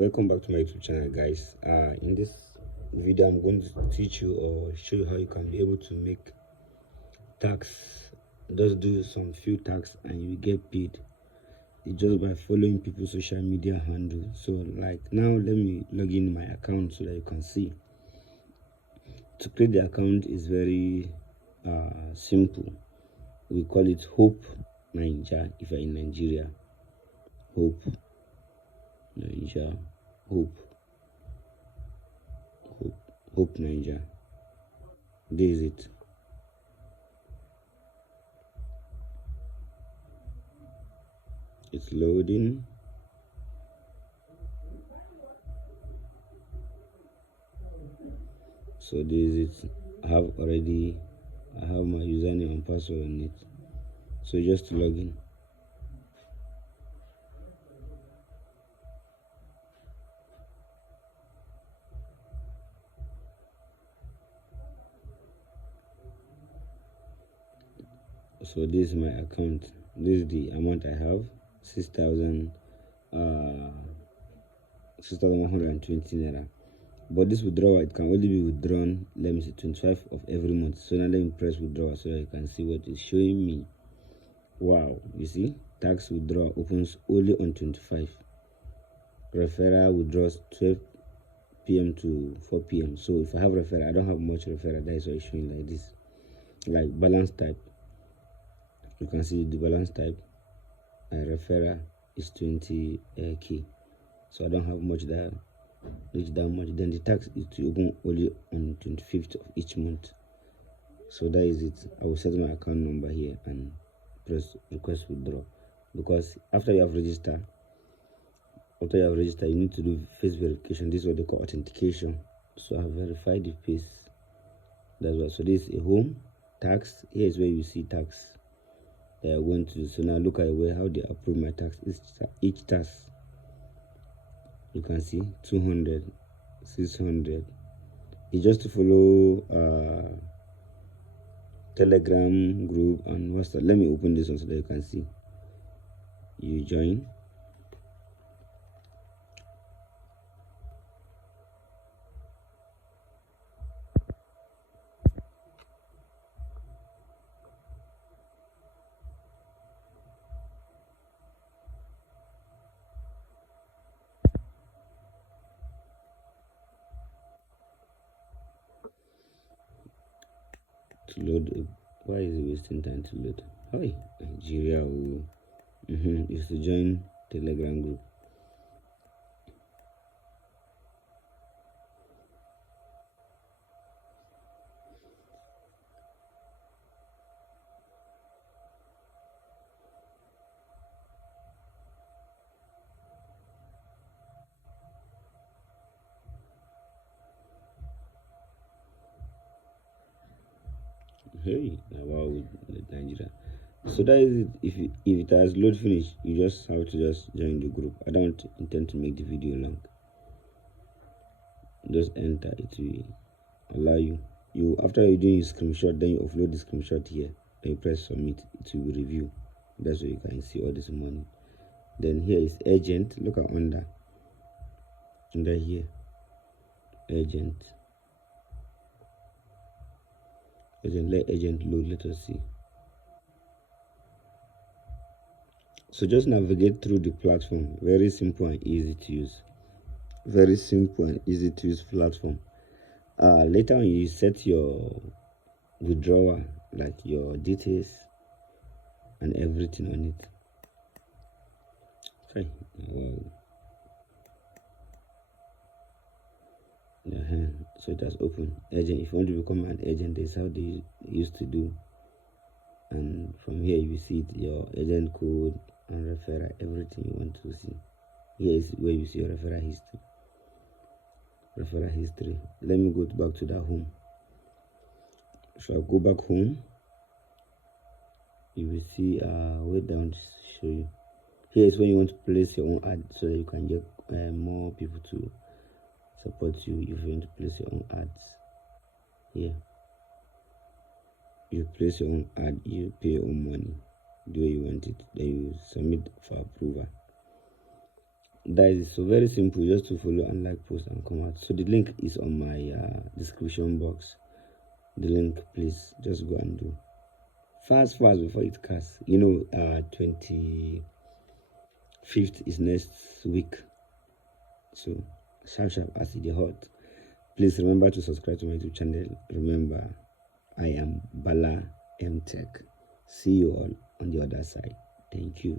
Welcome back to my YouTube channel, guys. In this video I'm going to teach you or show you how you can be able to make tax. Just do some few tax and you get paid. It's just by following people's social media handle. So like now let me log in my account so that you can see. To create the account is very simple. We call it Hope Naija if you're in Nigeria. Hope Naija. Hope Naija. This is it. It's loading. So this is it. I have my username and password on it. So just to log in. So this is my account. This is the amount I have, 6,120 naira. But this withdrawal, it can only be withdrawn, let me say 25 of every month. So now let me press withdrawal so that you can see what it's showing me. Wow, you see, tax withdrawal opens only on 25. Referral withdraws 12 p.m. to 4 p.m. So if I have referral, I don't have much referral. That is why it's showing like this. Like balance type, you can see the balance type. Referral is 20k. So I don't have much that much. Then the tax is to open only on 25th of each month. So that is it. I will set my account number here and press request withdraw, because after you have registered, you need to do face verification. This is what they call authentication. So I have verified the face. That's what. So this is a home tax. Here is where you see tax that I want to do. So now look at where how they approve my tax. Each tax you can see 200, 600. It's just to follow Telegram group and WhatsApp. Let me open this one so that you can see. You join. To load. Why is it wasting time to load? Hi, Nigeria. Is to join Telegram group. Hey, wow, with Nigeria. So that is it. If it has load finished, you just have to just join the group. I don't intend to make the video long. Just enter. It will allow you. After you do your screenshot, then you upload the screenshot here. Then you press submit. It will review. That's where you can see all this money. Then here is agent. Look at under here. Agent. Let agent load. Let us see. So just navigate through the platform. Very simple and easy to use. Very simple and easy to use platform. Later on, you set your withdrawal, like your details and everything on it. Okay. So it has opened. Agent. If you want to become an agent, this is how they used to do. And from here you see your agent code and referral, everything you want to see. Here is where you see your referral history. Let me go back to that home. So I go back home. You will see way down to show you. Here is when you want to place your own ad so that you can get more people to support you. If you want to place your own ads, here you place your own ad, you pay your own money the way you want it, then you submit for approval. That is so very simple, just to follow and like, post and come out. So the link is on my description box. The link, please just go and do fast before it casts. 25th is next week, so sharp as it hot. Please remember to subscribe to my YouTube channel. Remember, I am Bala M Tech. See you all on the other side. Thank you.